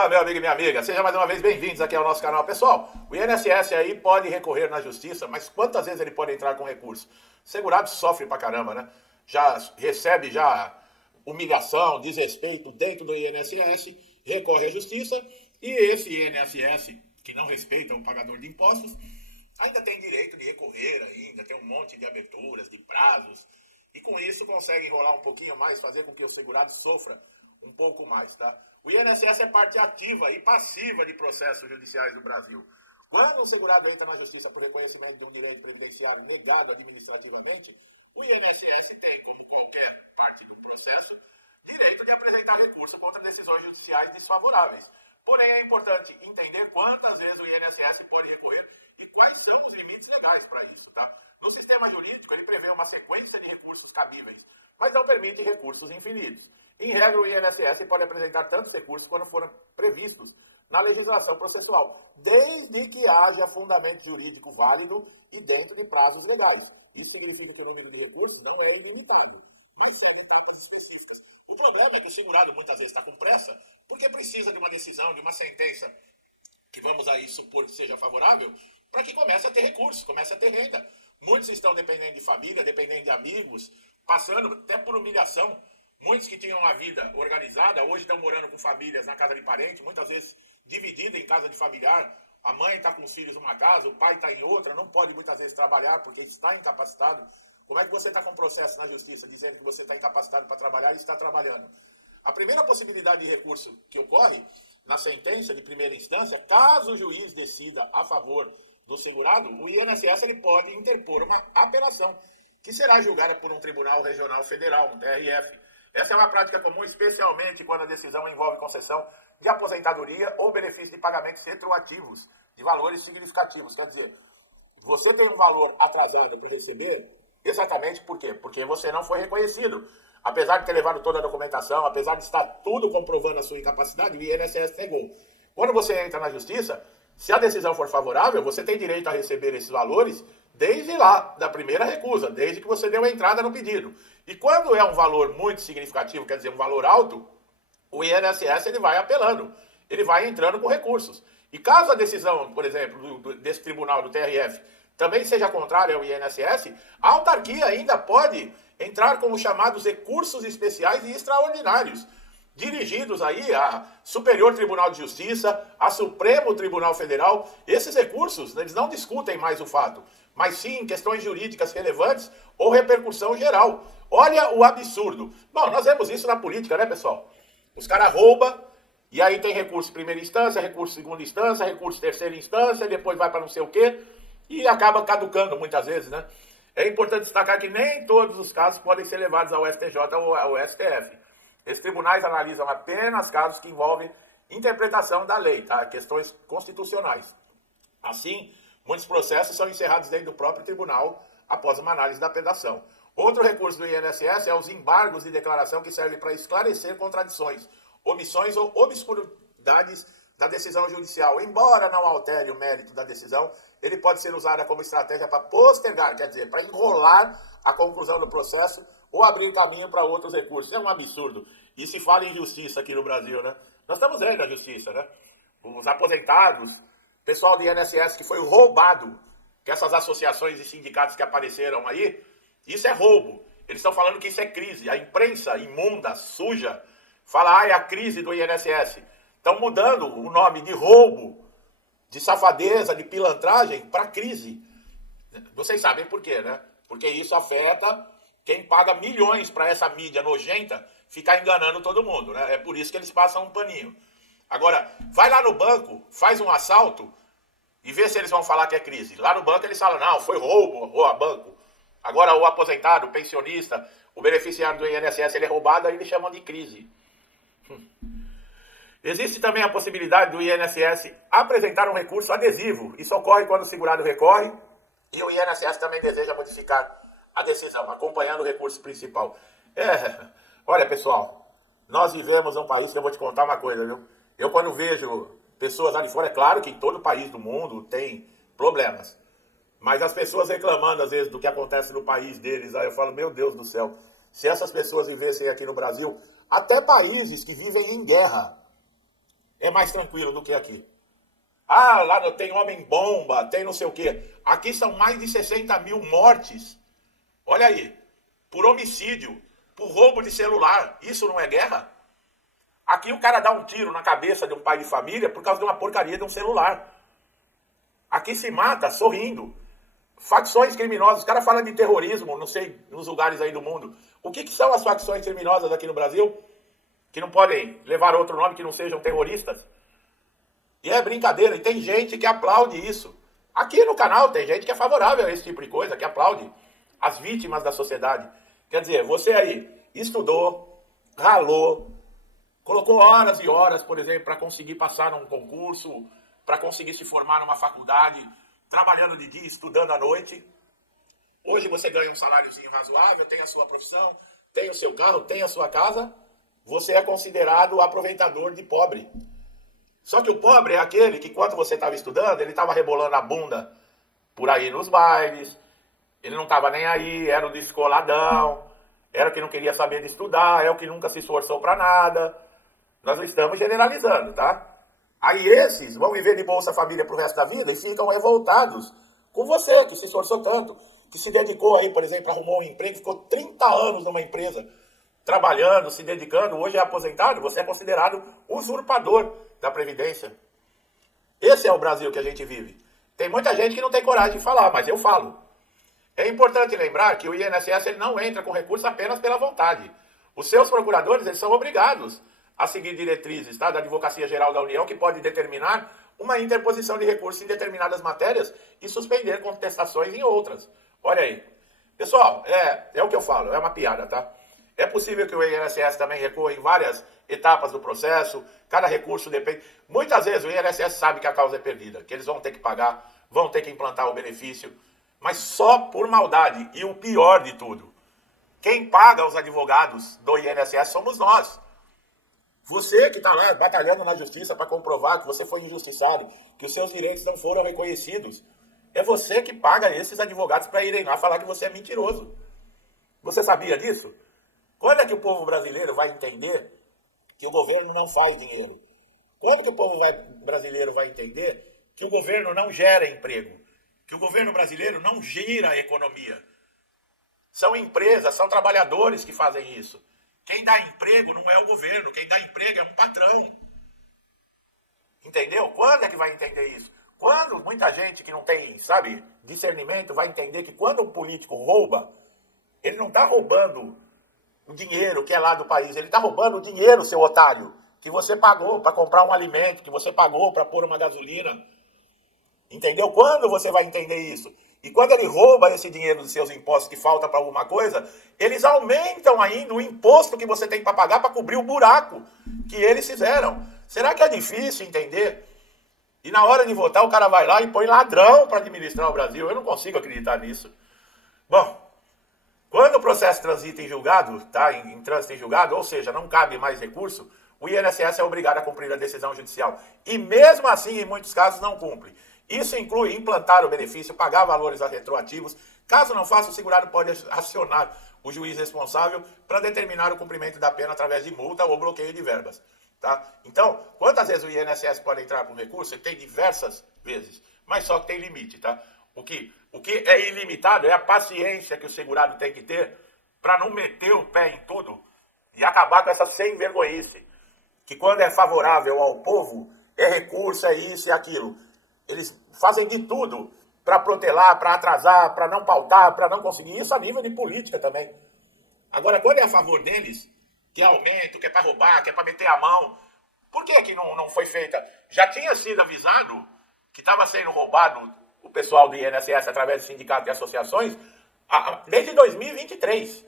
Olá, meu amigo e minha amiga, sejam mais uma vez bem-vindos aqui ao nosso canal. Pessoal, o INSS aí pode recorrer na justiça, mas quantas vezes ele pode entrar com recurso? O segurado sofre pra caramba, né? Já recebe humilhação, desrespeito dentro do INSS, recorre à justiça e esse INSS, que não respeita o pagador de impostos, ainda tem direito de recorrer ainda, tem um monte de aberturas, de prazos, e com isso consegue enrolar um pouquinho mais, fazer com que o segurado sofra um pouco mais, tá? O INSS é parte ativa e passiva de processos judiciais do Brasil. Quando um segurado entra na justiça por reconhecimento de um direito previdenciário negado administrativamente, o INSS tem, como qualquer parte de um processo, direito de apresentar recurso contra decisões judiciais desfavoráveis. Porém, é importante entender quantas vezes o INSS pode recorrer e quais são os limites legais para isso, tá? No sistema jurídico, ele prevê uma sequência de recursos cabíveis, mas não permite recursos infinitos. Em regra, o INSS pode apresentar tantos recursos quanto foram previstos na legislação processual, desde que haja fundamento jurídico válido e dentro de prazos legais. Isso significa que o número de recursos não é ilimitado, mas segue etapas específicas. O problema é que o segurado muitas vezes está com pressa, porque precisa de uma decisão, de uma sentença, que vamos aí supor que seja favorável, para que comece a ter recursos, comece a ter renda. Muitos estão dependendo de família, dependendo de amigos, passando até por humilhação. Muitos que tinham uma vida organizada, hoje estão morando com famílias na casa de parente, muitas vezes dividida em casa de familiar. A mãe está com os filhos numa casa, o pai está em outra, não pode muitas vezes trabalhar porque está incapacitado. Como é que você está com um processo na justiça dizendo que você está incapacitado para trabalhar e está trabalhando? A primeira possibilidade de recurso que ocorre na sentença de primeira instância, caso o juiz decida a favor do segurado, o INSS ele pode interpor uma apelação, que será julgada por um tribunal regional federal, um TRF. Essa é uma prática comum, especialmente quando a decisão envolve concessão de aposentadoria ou benefício de pagamentos retroativos de valores significativos. Quer dizer, você tem um valor atrasado para receber, exatamente por quê? Porque você não foi reconhecido. Apesar de ter levado toda a documentação, apesar de estar tudo comprovando a sua incapacidade, o INSS negou. Quando você entra na justiça, se a decisão for favorável, você tem direito a receber esses valores desde lá, da primeira recusa, desde que você deu a entrada no pedido. E quando é um valor muito significativo, quer dizer, um valor alto, o INSS ele vai apelando, ele vai entrando com recursos. E caso a decisão, por exemplo, desse tribunal, do TRF, também seja contrária ao INSS, a autarquia ainda pode entrar com os chamados recursos especiais e extraordinários, dirigidos aí a Superior Tribunal de Justiça, a Supremo Tribunal Federal. Esses recursos, eles não discutem mais o fato, mas sim questões jurídicas relevantes ou repercussão geral. Olha o absurdo. Bom, nós vemos isso na política, né, pessoal? Os caras roubam, e aí tem recurso primeira instância, recurso segunda instância, recurso terceira instância, depois vai para não sei o quê, e acaba caducando muitas vezes, né? É importante destacar que nem todos os casos podem ser levados ao STJ ou ao STF. Esses tribunais analisam apenas casos que envolvem interpretação da lei, tá? Questões constitucionais. Assim, muitos processos são encerrados dentro do próprio tribunal após uma análise da pedação. Outro recurso do INSS é os embargos de declaração, que servem para esclarecer contradições, omissões ou obscuridades da decisão judicial. Embora não altere o mérito da decisão, ele pode ser usado como estratégia para postergar, quer dizer, para enrolar a conclusão do processo ou abrir caminho para outros recursos. É um absurdo. E se fala em justiça aqui no Brasil, né? Nós estamos vendo a justiça, né? Os aposentados, pessoal do INSS que foi roubado, que essas associações e sindicatos que apareceram aí, isso é roubo. Eles estão falando que isso é crise. A imprensa imunda, suja, fala, é a crise do INSS. Estão mudando o nome de roubo, de safadeza, de pilantragem para crise. Vocês sabem por quê, né? Porque isso afeta quem paga milhões para essa mídia nojenta ficar enganando todo mundo, né? É por isso que eles passam um paninho. Agora, vai lá no banco, faz um assalto e vê se eles vão falar que é crise. Lá no banco eles falam, não, foi roubo a banco. Agora o aposentado, o pensionista, o beneficiário do INSS, ele é roubado, aí eles chamam de crise. Existe também a possibilidade do INSS apresentar um recurso adesivo. Isso ocorre quando o segurado recorre e o INSS também deseja modificar a decisão, acompanhando o recurso principal. Olha, pessoal, nós vivemos num país que eu vou te contar uma coisa, viu? Eu, quando vejo pessoas lá de fora, é claro que em todo país do mundo tem problemas, mas as pessoas reclamando, às vezes, do que acontece no país deles, aí eu falo, meu Deus do céu, se essas pessoas vivessem aqui no Brasil, até países que vivem em guerra, é mais tranquilo do que aqui? Ah, lá tem homem-bomba, tem não sei o quê. Aqui são mais de 60 mil mortes. Olha aí, por homicídio, por roubo de celular. Isso não é guerra? Aqui o cara dá um tiro na cabeça de um pai de família por causa de uma porcaria de um celular. Aqui se mata sorrindo. Facções criminosas. Os caras falam de terrorismo, não sei, nos lugares aí do mundo. O que são as facções criminosas aqui no Brasil? Que não podem levar outro nome que não sejam terroristas? E é brincadeira. E tem gente que aplaude isso. Aqui no canal tem gente que é favorável a esse tipo de coisa, que aplaude as vítimas da sociedade. Quer dizer, você aí estudou, ralou, colocou horas e horas, por exemplo, para conseguir passar num concurso, para conseguir se formar numa faculdade, trabalhando de dia, estudando à noite. Hoje você ganha um saláriozinho razoável, tem a sua profissão, tem o seu carro, tem a sua casa. Você é considerado aproveitador de pobre. Só que o pobre é aquele que, quando você estava estudando, ele estava rebolando a bunda por aí nos bailes, ele não estava nem aí, era o descoladão, era o que não queria saber de estudar, é o que nunca se esforçou para nada. Nós estamos generalizando, tá? Aí esses vão viver de Bolsa Família pro resto da vida e ficam revoltados com você, que se esforçou tanto, que se dedicou aí, por exemplo, arrumou um emprego, ficou 30 anos numa empresa, trabalhando, se dedicando, hoje é aposentado, você é considerado usurpador da Previdência. Esse é o Brasil que a gente vive. Tem muita gente que não tem coragem de falar, mas eu falo. É importante lembrar que o INSS ele não entra com recurso apenas pela vontade. Os seus procuradores eles são obrigados a seguir diretrizes, tá, da Advocacia Geral da União, que pode determinar uma interposição de recurso em determinadas matérias e suspender contestações em outras. Olha aí. Pessoal, é o que eu falo, é uma piada, tá? É possível que o INSS também recorra em várias etapas do processo, cada recurso depende. Muitas vezes o INSS sabe que a causa é perdida, que eles vão ter que pagar, vão ter que implantar o benefício, mas só por maldade. E o pior de tudo, quem paga os advogados do INSS somos nós. Você que está lá batalhando na justiça para comprovar que você foi injustiçado, que os seus direitos não foram reconhecidos, é você que paga esses advogados para irem lá falar que você é mentiroso. Você sabia disso? Quando é que o povo brasileiro vai entender que o governo não faz dinheiro? Quando que o povo brasileiro vai entender que o governo não gera emprego? Que o governo brasileiro não gira a economia? São empresas, são trabalhadores que fazem isso. Quem dá emprego não é o governo, quem dá emprego é um patrão. Entendeu? Quando é que vai entender isso? Quando muita gente que não tem, sabe, discernimento vai entender que quando um político rouba, ele não está roubando o dinheiro que é lá do país, ele está roubando o dinheiro, seu otário, que você pagou para comprar um alimento, que você pagou para pôr uma gasolina. Entendeu? Quando você vai entender isso? E quando ele rouba esse dinheiro dos seus impostos que falta para alguma coisa, eles aumentam ainda o imposto que você tem para pagar para cobrir o buraco que eles fizeram. Será que é difícil entender? E na hora de votar o cara vai lá e põe ladrão para administrar o Brasil. Eu não consigo acreditar nisso. Bom, quando o processo transita em julgado, tá? Em trânsito em julgado, ou seja, não cabe mais recurso, o INSS é obrigado a cumprir a decisão judicial. E mesmo assim, em muitos casos, não cumpre. Isso inclui implantar o benefício, pagar valores retroativos. Caso não faça, o segurado pode acionar o juiz responsável para determinar o cumprimento da pena através de multa ou bloqueio de verbas. Tá? Então, quantas vezes o INSS pode entrar com recurso? Ele tem diversas vezes, mas só que tem limite. Tá? O que é ilimitado é a paciência que o segurado tem que ter para não meter o pé em tudo e acabar com essa sem-vergonhice. Que quando é favorável ao povo, é recurso, é isso e aquilo. Eles fazem de tudo para protelar, para atrasar, para não pautar, para não conseguir. Isso a nível de política também. Agora, quando é a favor deles, que é aumento, que é para roubar, que é para meter a mão, por que não foi feita? Já tinha sido avisado que estava sendo roubado o pessoal do INSS através de sindicatos e associações desde 2023.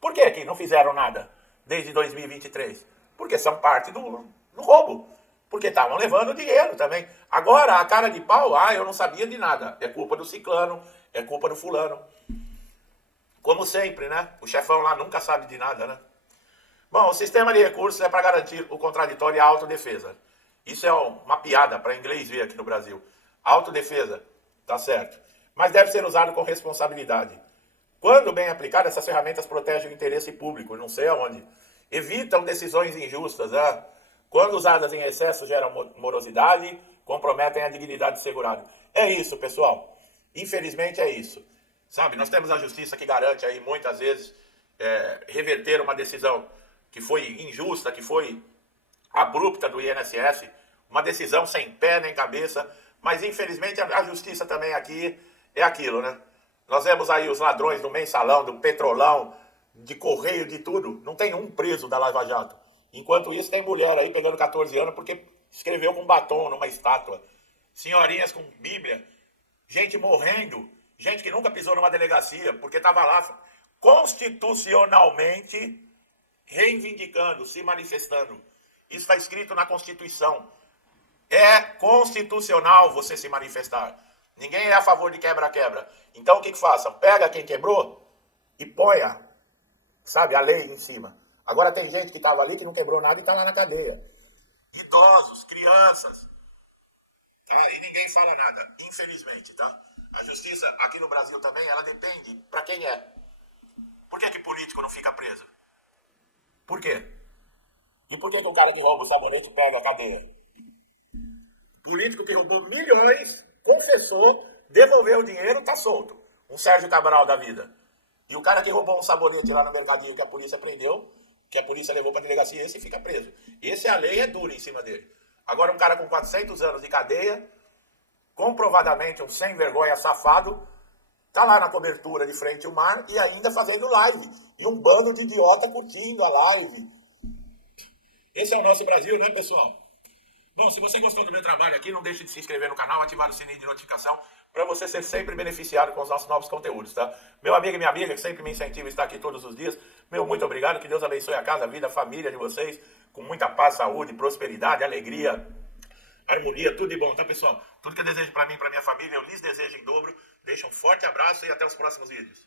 Por que não fizeram nada desde 2023? Porque são parte do roubo. Porque estavam levando dinheiro também. Agora, a cara de pau, eu não sabia de nada. É culpa do ciclano, é culpa do fulano. Como sempre, né? O chefão lá nunca sabe de nada, né? Bom, o sistema de recursos é para garantir o contraditório e a autodefesa. Isso é uma piada para inglês ver aqui no Brasil. Autodefesa, tá certo. Mas deve ser usado com responsabilidade. Quando bem aplicado, essas ferramentas protegem o interesse público, não sei aonde. Evitam decisões injustas, Quando usadas em excesso, geram morosidade, comprometem a dignidade do segurado. É isso, pessoal. Infelizmente é isso. Sabe, nós temos a justiça que garante aí, muitas vezes, reverter uma decisão que foi injusta, que foi abrupta do INSS, uma decisão sem pé nem cabeça, mas infelizmente a justiça também aqui é aquilo, né? Nós vemos aí os ladrões do mensalão, do petrolão, de correio, de tudo. Não tem um preso da Lava Jato. Enquanto isso, tem mulher aí pegando 14 anos porque escreveu com batom numa estátua. Senhorinhas com Bíblia. Gente morrendo. Gente que nunca pisou numa delegacia porque estava lá constitucionalmente reivindicando, se manifestando. Isso está escrito na Constituição. É constitucional você se manifestar. Ninguém é a favor de quebra-quebra. Então o que façam? Pega quem quebrou e ponha, sabe, a lei em cima. Agora tem gente que estava ali que não quebrou nada e está lá na cadeia. Idosos, crianças, tá? E ninguém fala nada, infelizmente, tá? A justiça aqui no Brasil também, ela depende para quem é. Por que político não fica preso? Por quê? E por que o cara que rouba o sabonete pega a cadeia? Político que roubou milhões, confessou, devolveu o dinheiro, está solto. Um Sérgio Cabral da vida. E o cara que roubou um sabonete lá no mercadinho que a polícia prendeu, que a polícia levou para a delegacia, esse fica preso. Esse a lei é dura em cima dele. Agora um cara com 400 anos de cadeia, comprovadamente um sem vergonha safado, tá lá na cobertura de frente ao mar e ainda fazendo live. E um bando de idiota curtindo a live. Esse é o nosso Brasil, né, pessoal? Bom, se você gostou do meu trabalho aqui, não deixe de se inscrever no canal, ativar o sininho de notificação para você ser sempre beneficiado com os nossos novos conteúdos, tá? Meu amigo e minha amiga, que sempre me incentiva a estar aqui todos os dias, meu muito obrigado, que Deus abençoe a casa, a vida, a família de vocês, com muita paz, saúde, prosperidade, alegria, harmonia, tudo de bom, tá, pessoal? Tudo que eu desejo para mim e para minha família, eu lhes desejo em dobro. Deixo um forte abraço e até os próximos vídeos.